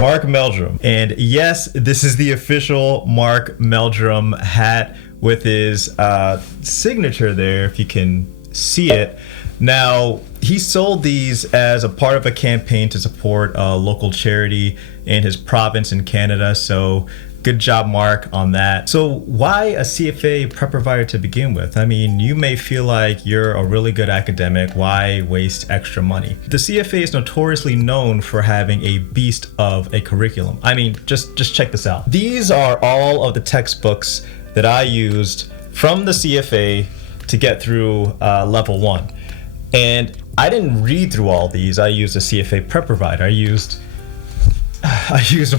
Mark Meldrum. And yes, this is the official Mark Meldrum hat with his signature there, if you can see it. Now, he sold these as a part of a campaign to support a local charity in his province in Canada. So good job, Mark, on that. So why a CFA prep provider to begin with? I mean, you may feel like you're a really good academic. Why waste extra money? The CFA is notoriously known for having a beast of a curriculum. I mean, just check this out. These are all of the textbooks that I used from the CFA to get through level 1. And I didn't read through all these. I used a CFA prep provider. I used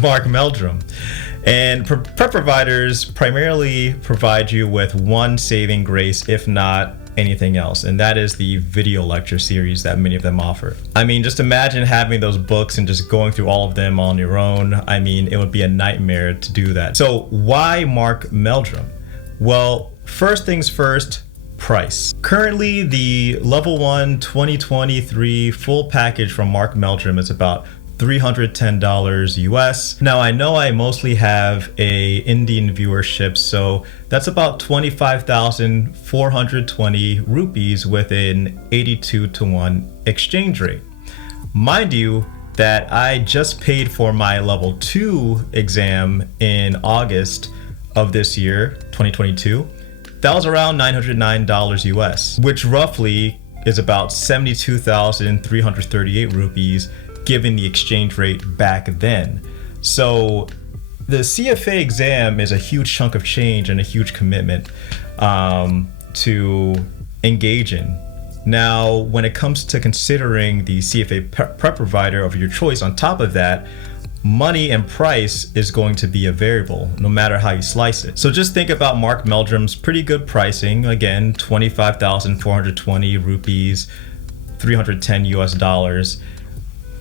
Mark Meldrum. And prep providers primarily provide you with one saving grace, if not anything else, and that is the video lecture series that many of them offer. I mean, just imagine having those books and just going through all of them on your own. I mean, it would be a nightmare to do that. So why Mark Meldrum? Well, first things first, price. Currently, the level 1 2023 full package from Mark Meldrum is about $310 US. Now, I know I mostly have a Indian viewership, so that's about 25,420 rupees with an 82-to-1 exchange rate. Mind you, that I just paid for my level 2 exam in August of this year, 2022. That was around $909 US, which roughly is about 72,338 rupees, given the exchange rate back then. So the CFA exam is a huge chunk of change and a huge commitment to engage in. Now, when it comes to considering the CFA prep provider of your choice, on top of that, money and price is going to be a variable, no matter how you slice it. So just think about Mark Meldrum's pretty good pricing. Again, 25,420 rupees, 310 US dollars.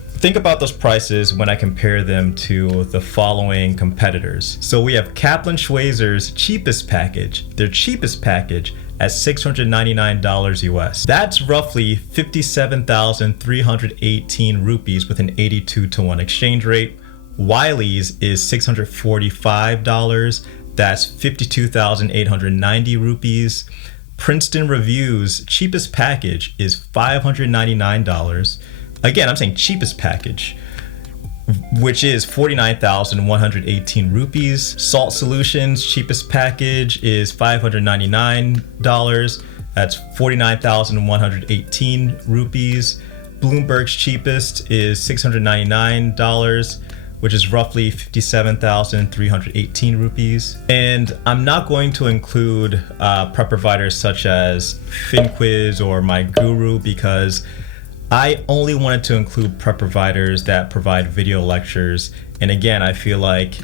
Think about those prices when I compare them to the following competitors. So we have Kaplan Schweizer's cheapest package, their cheapest package at $699 US. That's roughly 57,318 rupees with an 82-to-1 exchange rate. Wiley's is $645. That's 52,890 rupees. Princeton Review's cheapest package is $599. Again, I'm saying cheapest package, which is 49,118 rupees. Salt Solutions cheapest package is $599. That's 49,118 rupees. Bloomberg's cheapest is $699, which is roughly 57,318 rupees. And I'm not going to include prep providers such as FinQuiz or MyGuru because I only wanted to include prep providers that provide video lectures. And again, I feel like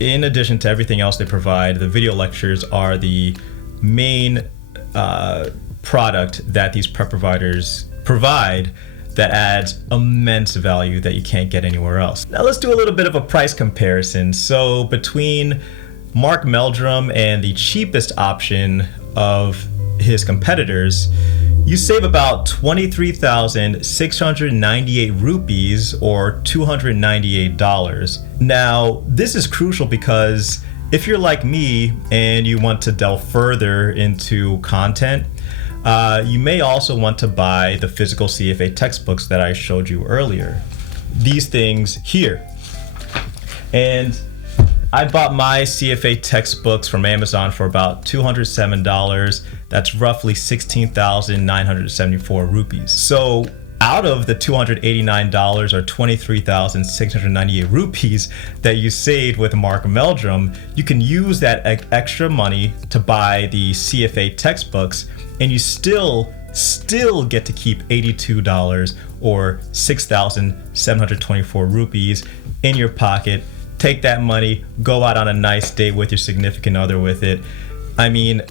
in addition to everything else they provide, the video lectures are the main product that these prep providers provide that adds immense value that you can't get anywhere else. Now let's do a little bit of a price comparison. So between Mark Meldrum and the cheapest option of his competitors, you save about 23,698 rupees or $298. Now, this is crucial because if you're like me and you want to delve further into content, you may also want to buy the physical CFA textbooks that I showed you earlier. These things here. And I bought my CFA textbooks from Amazon for about $207. That's roughly 16,974 rupees. So out of the $289 or 23,698 rupees that you saved with Mark Meldrum, you can use that extra money to buy the CFA textbooks, and you still get to keep $82 or 6,724 rupees in your pocket. Take that money, go out on a nice date with your significant other with it. I mean,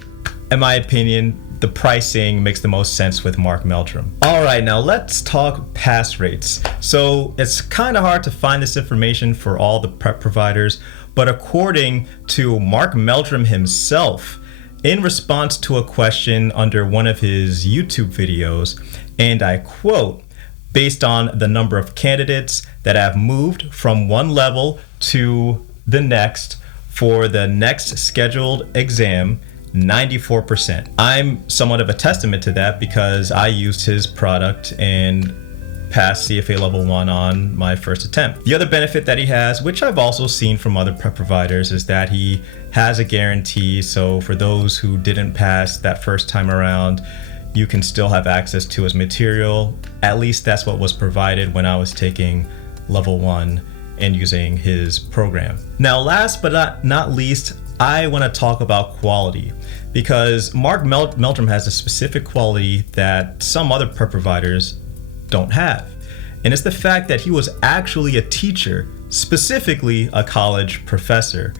in my opinion, the pricing makes the most sense with Mark Meldrum. All right, now let's talk pass rates. So it's kind of hard to find this information for all the prep providers, but according to Mark Meldrum himself, in response to a question under one of his YouTube videos, and I quote, based on the number of candidates that have moved from one level to the next for the next scheduled exam, 94%. I'm somewhat of a testament to that because I used his product and passed CFA level 1 on my first attempt. The other benefit that he has, which I've also seen from other prep providers, is that he has a guarantee. So for those who didn't pass that first time around, you can still have access to his material. At least that's what was provided when I was taking level 1 and using his program. Now, last but not least, I want to talk about quality, because Mark Meldrum has a specific quality that some other prep providers don't have. And it's the fact that he was actually a teacher, specifically a college professor.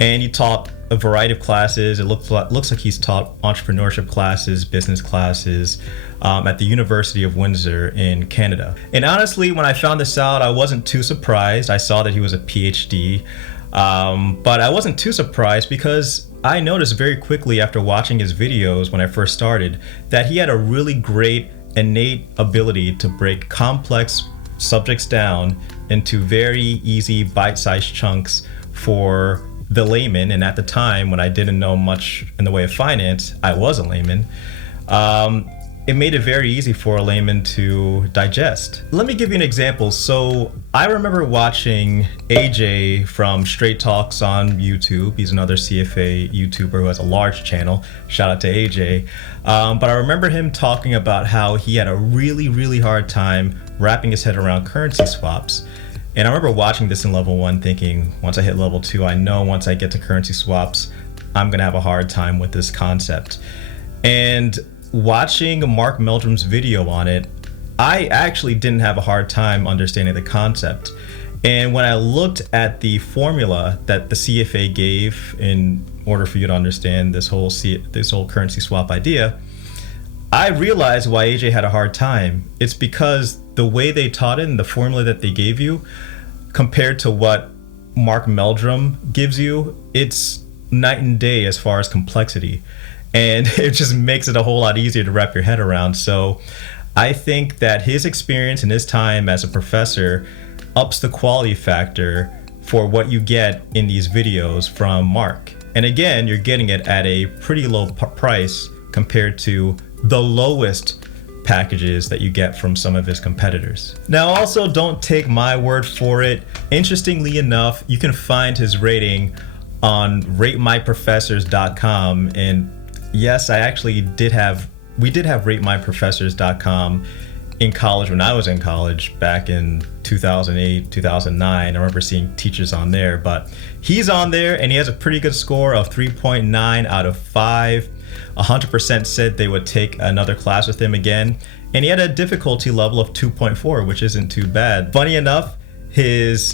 And he taught a variety of classes. It looks like he's taught entrepreneurship classes, business classes at the University of Windsor in Canada. And honestly, when I found this out, I wasn't too surprised. I saw that he was a PhD, but I wasn't too surprised because I noticed very quickly after watching his videos when I first started that he had a really great innate ability to break complex subjects down into very easy bite-sized chunks for the layman. And at the time when I didn't know much in the way of finance, I was a layman. It made it very easy for a layman to digest. Let me give you an example. So I remember watching AJ from Straight Talks on YouTube. He's another CFA YouTuber who has a large channel. Shout out to AJ. But I remember him talking about how he had a really, really hard time wrapping his head around currency swaps. And I remember watching this in level 1 thinking, once I hit level 2, I know once I get to currency swaps, I'm gonna have a hard time with this concept. And watching Mark Meldrum's video on it, I actually didn't have a hard time understanding the concept. And when I looked at the formula that the CFA gave in order for you to understand this whole currency swap idea, I realized why AJ had a hard time. It's because the way they taught it and the formula that they gave you compared to what Mark Meldrum gives you, it's night and day as far as complexity. And it just makes it a whole lot easier to wrap your head around. So I think that his experience and his time as a professor ups the quality factor for what you get in these videos from Mark. And again, you're getting it at a pretty low price compared to the lowest packages that you get from some of his competitors. Now, also, don't take my word for it. Interestingly enough, you can find his rating on ratemyprofessors.com. And yes, we did have ratemyprofessors.com in college when I was in college back in 2008, 2009. I remember seeing teachers on there, but he's on there and he has a pretty good score of 3.9 out of 5. 100% said they would take another class with him again. And he had a difficulty level of 2.4, which isn't too bad. Funny enough,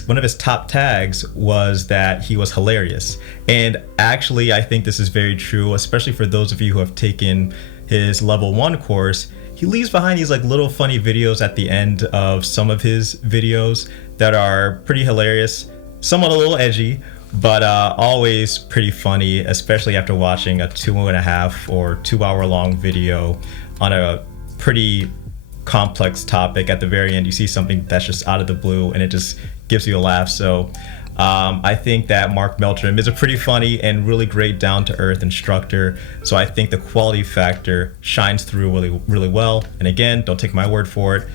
one of his top tags was that he was hilarious. And actually, I think this is very true, especially for those of you who have taken his level 1 course. He leaves behind these like little funny videos at the end of some of his videos that are pretty hilarious, somewhat a little edgy, but always pretty funny, especially after watching a 2.5 or 2 hour long video on a pretty complex topic. At the very end, you see something that's just out of the blue and it just gives you a laugh. So I think that Mark Meldrum is a pretty funny and really great down-to-earth instructor. So I think the quality factor shines through really, really well. And again, don't take my word for it.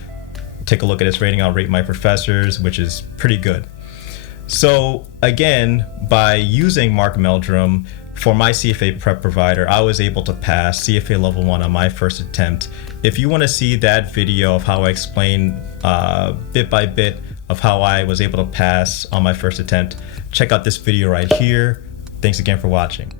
Take a look at his rating on Rate My Professors, which is pretty good. So again, by using Mark Meldrum for my CFA prep provider, I was able to pass CFA level 1 on my first attempt. If you want to see that video of how I explain bit by bit of how I was able to pass on my first attempt, check out this video right here. Thanks again for watching.